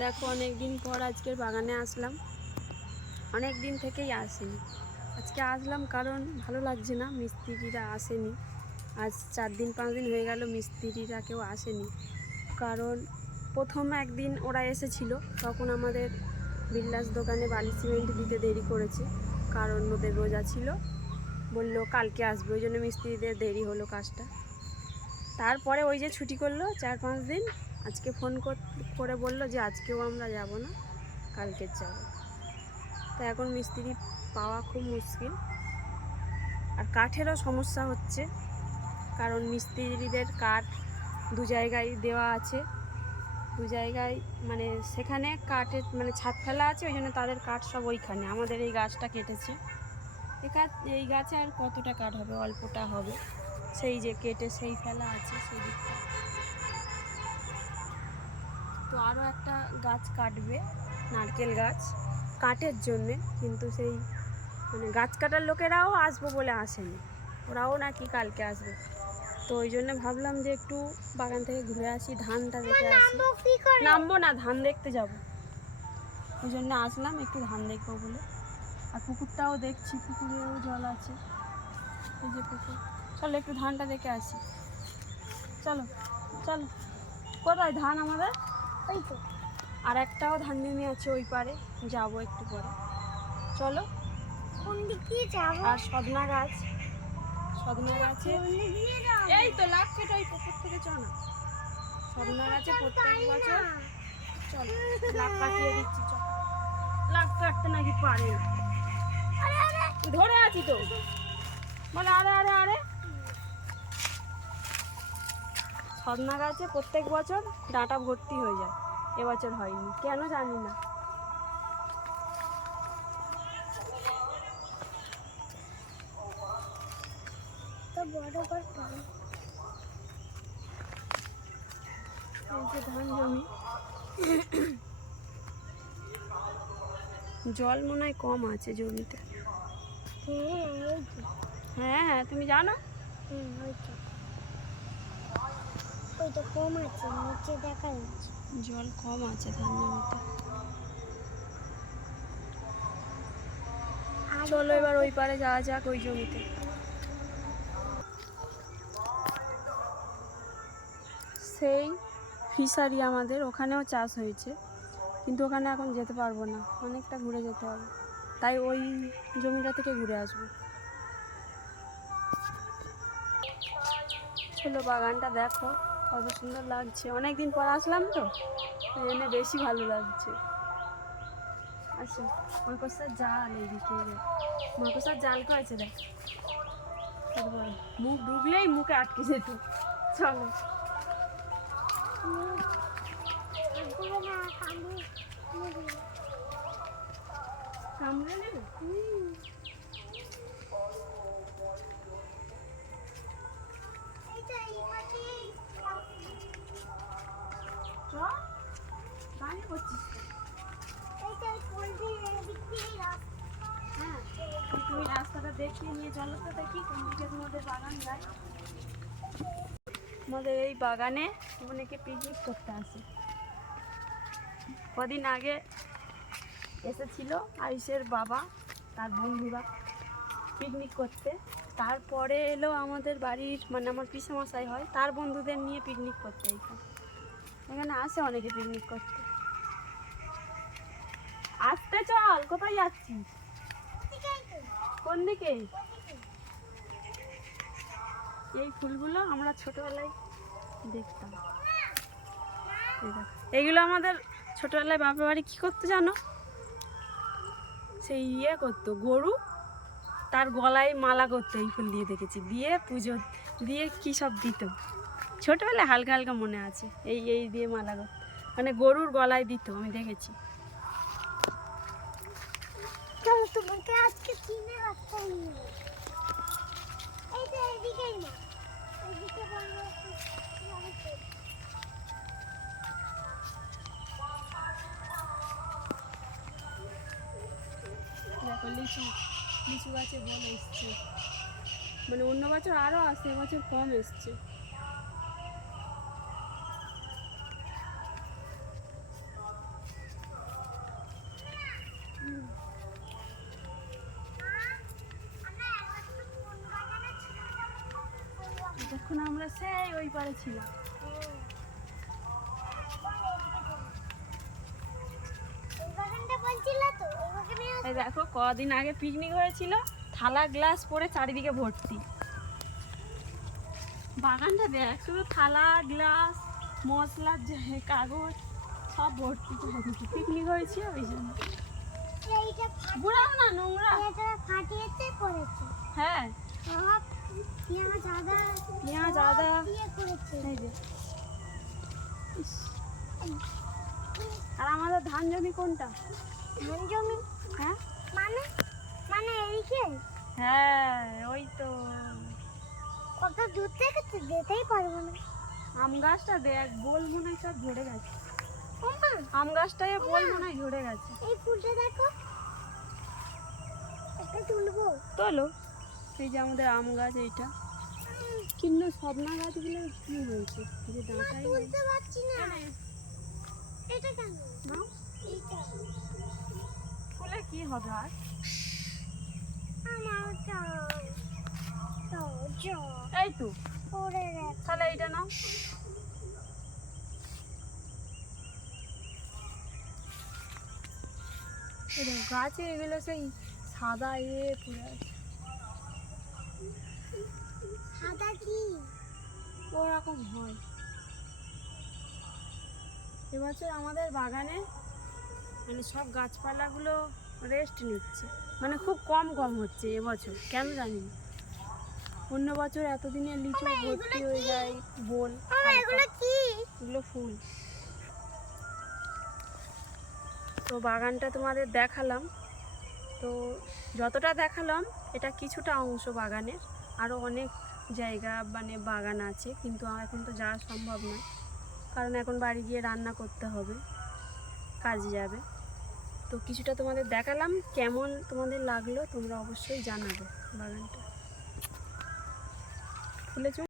দেখো অনেক দিন পর আজকের বাগানে আসলাম। অনেক দিন থেকেই আসেনি, আজকে আসলাম কারণ ভালো লাগছে না, মিস্ত্রিরা আসেনি। আজ 4 দিন 5 দিন হয়ে গেল মিস্ত্রিরা কেউ আসেনি। কারণ প্রথম একদিন ওরা এসেছিল, তখন আমাদের বিল্লাস দোকানে বালি সিমেন্ট দিতে দেরি করেছে, কারণ ওদের রোজা ছিল, বললো কালকে আসবে, ওই জন্য মিস্ত্রিদের দেরি হলো কাজটা। তারপরে ওই যে ছুটি করলো 4-5 দিন, আজকে ফোন করে বললো যে আজকেও আমরা যাব না, কালকে যাব। তো এখন মিস্ত্রি পাওয়া খুব মুশকিল, আর কাঠেরও সমস্যা হচ্ছে, কারণ মিস্ত্রিদের কাঠ 2 জায়গায় দেওয়া আছে, 2 জায়গায় মানে সেখানে কাঠের মানে ছাদ ফেলা আছে, ওই জন্য তাদের কাঠ সব ওইখানে। আমাদের এই গাছটা কেটেছে, এই গাছে আর কতটা কাঠ হবে, অল্পটা হবে, সেই যে কেটে সেই ফেলা আছে সেই দিকটা। তো আরও একটা গাছ কাটবে, নারকেল গাছ কাঠের জন্যে, কিন্তু সেই মানে গাছ কাটার লোকেরাও আসবো বলে আসেনি, ওরাও নাকি কালকে আসবে। তো ওই জন্য ভাবলাম যে একটু বাগান থেকে ঘুরে আসি, ধানটা দেখে আসি। নামবো না, ধান দেখতে যাব, ওই জন্য আসলাম একটু ধান দেখবো বলে। আর পুকুরটাও দেখছি, পুকুরেও জল আছে, এই যে পুকুর। চলো একটু ধানটা দেখে আসি, চলো চলো। কোথায় ধান আমাদের? ওই তো আর একটাও ধান নেমে আছে ওই পারে, যাবো একটু পরে, চলো। কোন দিকে যাবো? আর সদনা গাছে এই তো লাখ কেটে ওই পুকুর থেকে চ না, সদনা গাছে প্রত্যেক বছর। চল লাখ কাটিয়ে দিচ্ছি, চল। লাখ কাটতে নাকি পারে না, ধরে আছি তো বলে। আরে আরে আরে, সদনা গাছে প্রত্যেক বছর ডাঁটা ভর্তি হয়ে যায়, এবছর হয়নি কেন জানি না। ধান জমি জল মনে হয় কম আছে জমিতে। হ্যাঁ হ্যাঁ, তুমি জানো ওইটা কম আছে, নিচে দেখা যাচ্ছে জল কম আছে ধান জমিতে। চলো এবার ওই পারে যাওয়া যাক, ওই জমিতে। সেই ফিশারি আমাদের ওখানেও চাষ হয়েছে, কিন্তু ওখানে এখন যেতে পারবো না, অনেকটা ঘুরে যেতে হবে, তাই ওই জমিটা থেকে ঘুরে আসবো। চলো বাগানটা দেখো কত সুন্দর লাগছে, অনেকদিন পর আসলাম তো ওই জন্য বেশি ভালো লাগছে। আচ্ছা, মাকড়সার জাল, এইদিকে মাকড়সার জাল করেছে, দেখ মুখ ঢুকলেই মুখে আটকে যেত। চলো কামড়ে নেবে। তুমি রাস্তাটা দেখিয়ে নিয়ে চলো তো, দেখি কোন দিকে তোমাদের বাগান যায়। আমাদের এই বাগানে অনেকে পিকনিক করতে আসে, কদিন আগে এসেছিল আয়ুষের বাবা তার বন্ধুরা পিকনিক করতে, তারপরে এলো আমাদের বাড়ির মানে আমার পিসেমশাই হয়, তার বন্ধুদের নিয়ে পিকনিক করতে। এখানে আসে অনেকে পিকনিক করতে। আসতে চল, কোথায় যাচ্ছিস? কোন দিকে? এই ফুলগুলো আমরা ছোটবেলায় দেখতাম, এইগুলো আমাদের ছোটবেলায় বাপের বাড়ি কী করতো জানো, সেই ইয়ে করতো, গরু তার গলায় মালা করতো, এই ফুল দিয়ে দেখেছি, দিয়ে পুজো দিয়ে কী সব দিত, ছোটবেলায় হালকা হালকা মনে আছে, এই দিয়ে মালা করতো, মানে গরুর গলায় দিত, আমি দেখেছি। তোমাকে আজকে চিনে রাখতে দেখো লিচু গাছে বল এসছে, মানে অন্য বছর আরও আসে, এবছর কম এসছে। যখন আমরা সেই ওই পারে ছিলাম। এই দেখো কদিন আগে পিকনিক হয়েছিল, থালা গ্লাস পরে চারিদিকে ভর্তি। বাগানটা দেখ, শুধু থালা গ্লাস মশলার কাগজ সব ভর্তি। পিকনিক হয়েছে ওই জন্য। বুড়াও না, নোংরা। হ্যাঁ, পেঁয়াজ আদা এই যে। ইস, আর আমাদের ধান জমি কোনটা? ধান জমি? হ্যাঁ মানে মানে এইদিকে? হ্যাঁ, ওই তো। কত দূর থেকে তো যেতেই পারবো না। আম গাছটা দেখ, বোল মনে হয় সব ঝরে গেছে। ওমা, আম গাছটায় বোল মনে হয় ঝরে গেছে। এই ফুলটা দেখো, এটা তুলবো। তোলো। এই যে আমাদের আম গাছ এইটা, কিন্তু সবনা গাছগুলো কি হয়েছে যে মা, ডাঁটাই তুলতে পারছি না। এটা কেন? নাও, এইটা ফুলে কি হবে আর? আমার তো এই তো, পড়ে গেছে। তাহলে এইটা নাও। এই দেখো, গাছে এগুলো সেই সাদা পড়ে আছে। সাদা কি? ওরকম হয়। এবছর আমাদের বাগানে মানে সব গাছপালাগুলো রেস্ট নিচ্ছে, মানে খুব কম কম হচ্ছে এবছর, কেন জানি না। অন্য বছর এতদিনে লিচু ভর্তি হয়ে যায় বোল। এগুলো কি? এগুলো ফুল। তো বাগানটা তোমাদের দেখালাম, তো যতটা দেখালাম এটা কিছুটা অংশ বাগানের, আরও অনেক জায়গা মানে বাগান আছে, কিন্তু এখন তো যাওয়া সম্ভব নয়, কারণ এখন বাড়ি গিয়ে রান্না করতে হবে, কাজে যাবে। তো কিছুটা তোমাদের দেখালাম, কেমন তোমাদের লাগলো তোমরা অবশ্যই জানাবে। বাগানটা ফুলে